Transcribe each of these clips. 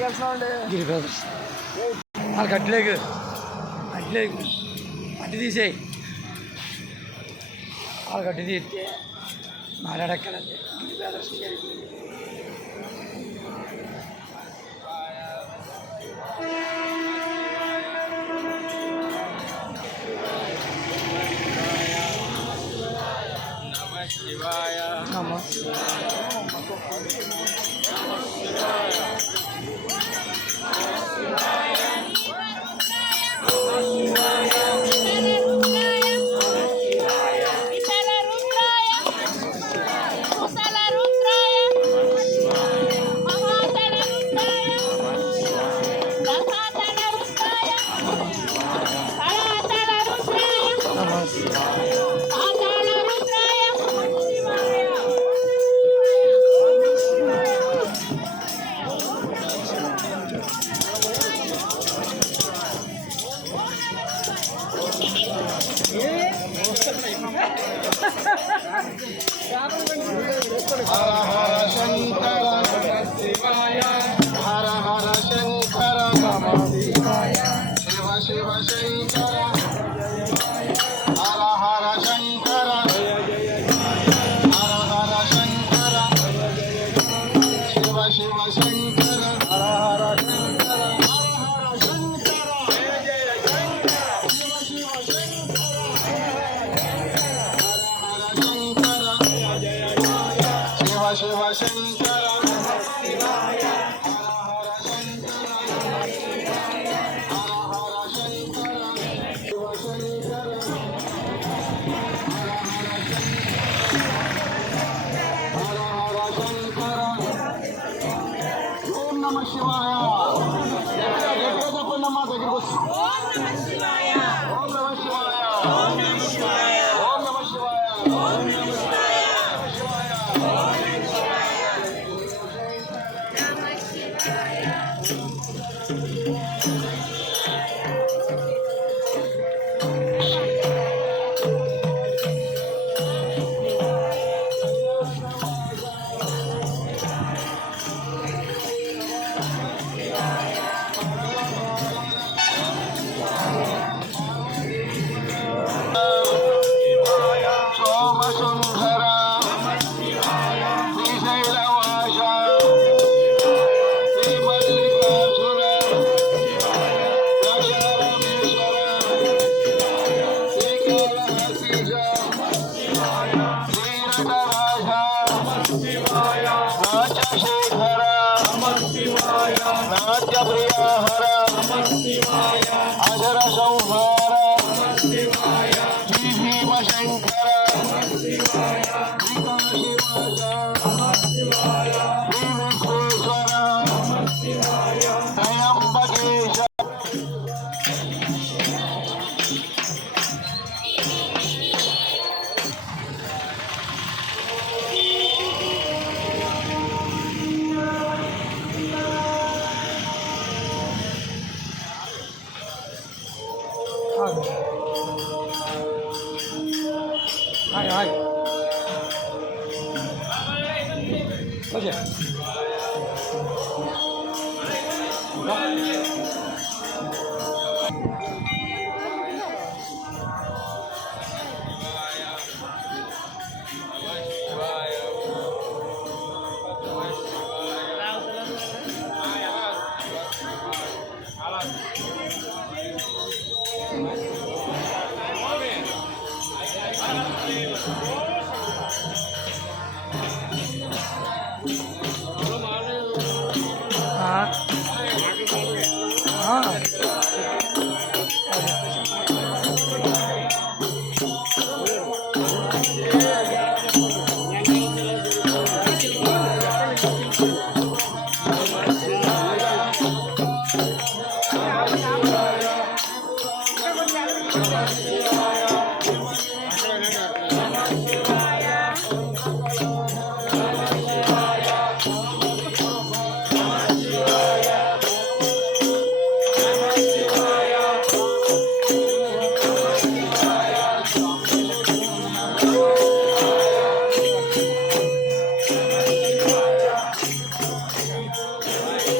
గిరి brothers వాళ్ళకి అట్లేకు అట్టి తీసేయి వాళ్ళకి అట్టి తీస్తే మాట్లాడక్కడండి గిరి బ్రదర్స్ శివాయ నమ హర హర శంకర శివాయ హర హర శంకర శివ శివ శంకర హర హర శంకర హర హర శంకర శివ శివ శంకర హర హర శంకర హర హర శంకర జయ జయ శంకర శివ శివ శంకర హర హర శంకర శివ శంకర శివాయ హర హర శంకర హర హర శంకర శివ శంకర హర హర శంకర ఓం నమ శివాయ ఎక్కడ చెప్పండి మా దగ్గరికి వచ్చి ఓం నమ శివాయ ఓం నమ శివాయ ఓం నమ శివాయ ఓం నమ శివాయ ఓం నమ శివాయ సోమసుందర శ్రీశైలవాస శ్రీ మల్లికార్జున దశరమేశ్వర శ్రీకాళహస్తీశ శ్రీనటరాజ నాట్యశేఖర నాట్యప్రియాహర అజర సంహార శ్రీ భీమశంకర శ్రీకాశివాస శ్రీ విశ్వేశ్వర త్రయంబకేశ हाय हाय ओके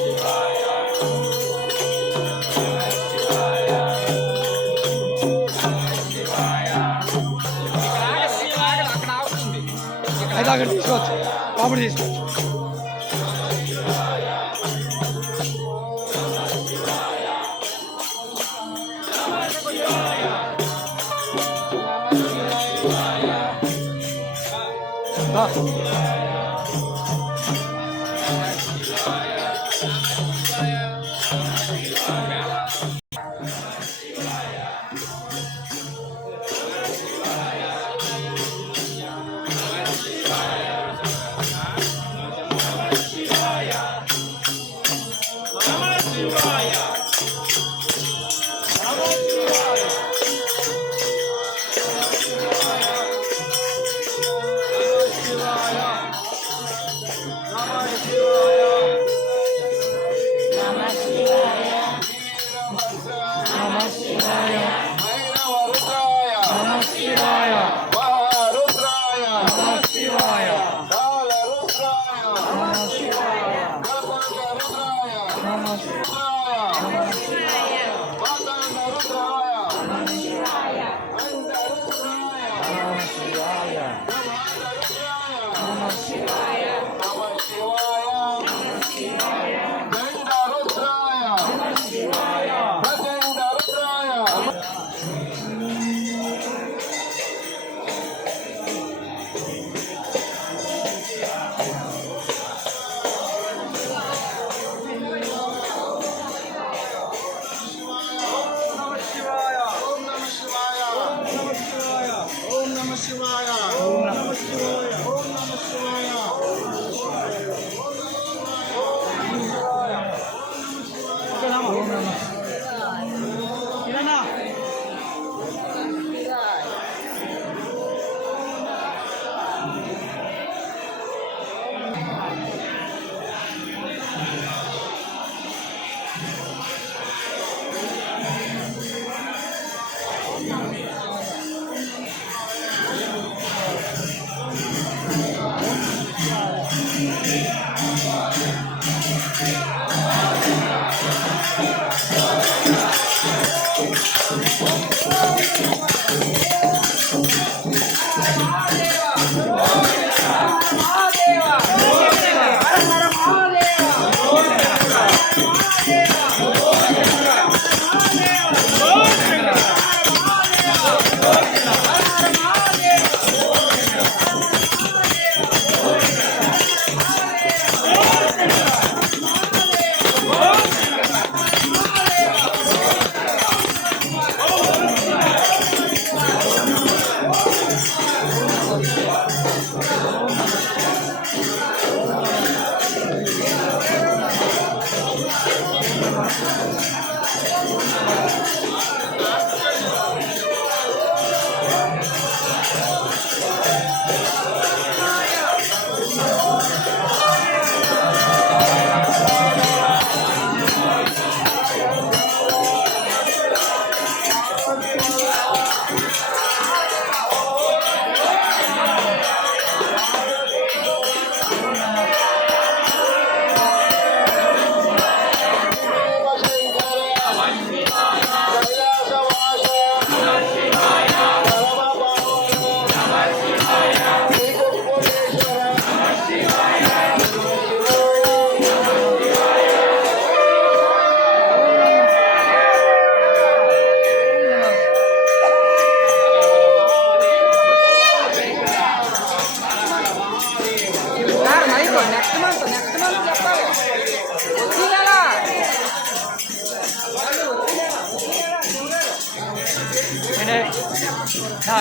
శివాయ అక్కడ తీసుకోవచ్చు, పాపుడు తీసుకోవచ్చు.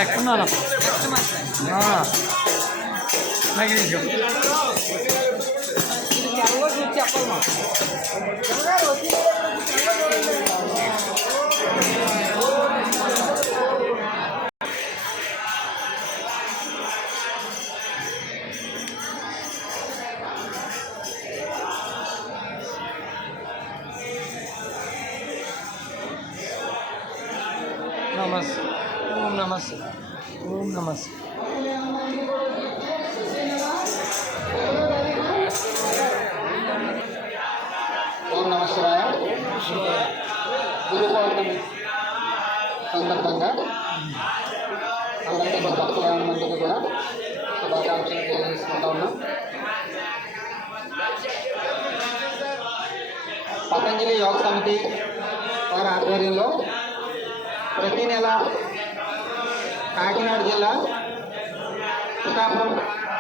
ఎక్కున్నాను నాకు చెప్పాలి మా నమస్తే ఓం నమస్తే ఓం నమస్తే ఓం నమ శివాయ. గురు పౌర్ణమి సందర్భంగా అందరికీ భక్తులందరికీ కూడా శుభాకాంక్షలు తెలియజేసుకుంటా ఉన్నాం. పతంజలి యోగ సమితి వారి ఆధ్వర్యంలో ప్రతి నెల కాకినాడ జిల్లా పిఠాపురం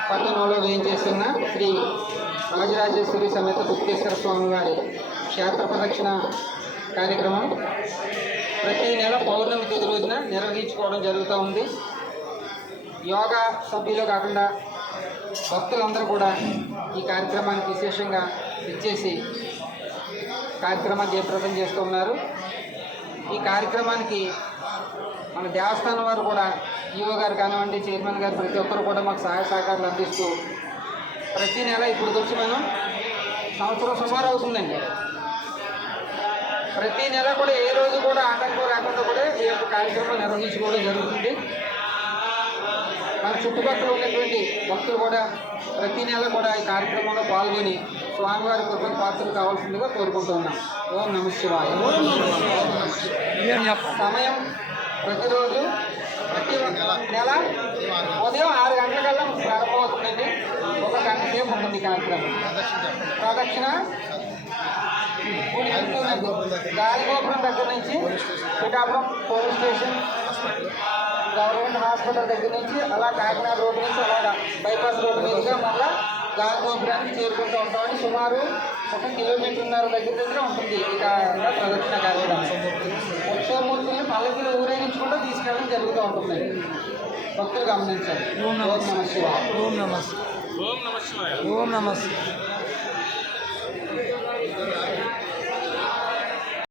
పట్టణంలో వేయించేస్తున్న శ్రీ రాజరాజేశ్వరి సమేత గుప్తేశ్వర స్వామి వారి క్షేత్ర ప్రదక్షిణ కార్యక్రమం ప్రతి నెల పౌర్ణమి తిథి రోజున నిర్వహించుకోవడం జరుగుతూ ఉంది. యోగా సభ్యులు కాకుండా భక్తులందరూ కూడా ఈ కార్యక్రమానికి విశేషంగా ఇచ్చేసి కార్యక్రమాన్ని జయప్రదం చేస్తూ ఉన్నారు. ఈ కార్యక్రమానికి మన దేవస్థానం వారు కూడా ఈవో గారు కానివ్వండి, చైర్మన్ గారు ప్రతి ఒక్కరు కూడా మాకు సహాయ సహకారాలు అందిస్తూ ప్రతి నెల ఇప్పుడు వచ్చి మనం సంవత్సరం సుమారు అవుతుందండి. ప్రతి నెల కూడా ఏ రోజు కూడా ఆటంకం లేకుండా కూడా ఈ యొక్క కార్యక్రమం నిర్వహించుకోవడం జరుగుతుంది. మన చుట్టుపక్కల ఉన్నటువంటి భక్తులు కూడా ప్రతి నెల కూడా ఈ కార్యక్రమంలో పాల్గొని స్వామివారి కృపకు పాత్రలు కావాల్సిందిగా కోరుకుంటున్నాం. ఓం నమః శివాయ. సమయం ప్రతిరోజు ప్రతి నెల ఉదయం 6 గంటలకల్లా ప్రారంభమవుతుందండి. 1 గంట సేపు ఉంటుంది కార్యక్రమం. ప్రదక్షిణ గాలిగోపురం దగ్గర నుంచి Pithapuram police station, government hospital దగ్గర నుంచి అలా కాకినాడ రోడ్డు నుంచి అలా బైపాస్ రోడ్డు మీదుగా మళ్ళీ గాలిగోపురానికి చేరుకుంటూ ఉంటామని సుమారు 1 కిలోమీటర్న్నర దగ్గర ఉంటుంది ఇక ప్రదక్షిణ కార్యక్రమం. ఉత్సవమూర్తుల్ని పల్లకిలో ఊరేగించుకుంటూ తీసుకెళ్ళడం జరుగుతూ ఉంటుంది. భక్తులు గమనించాలి. ఓం నమః శివాయ. ఓం నమః. ఓం నమః శివాయ. ఓం నమః.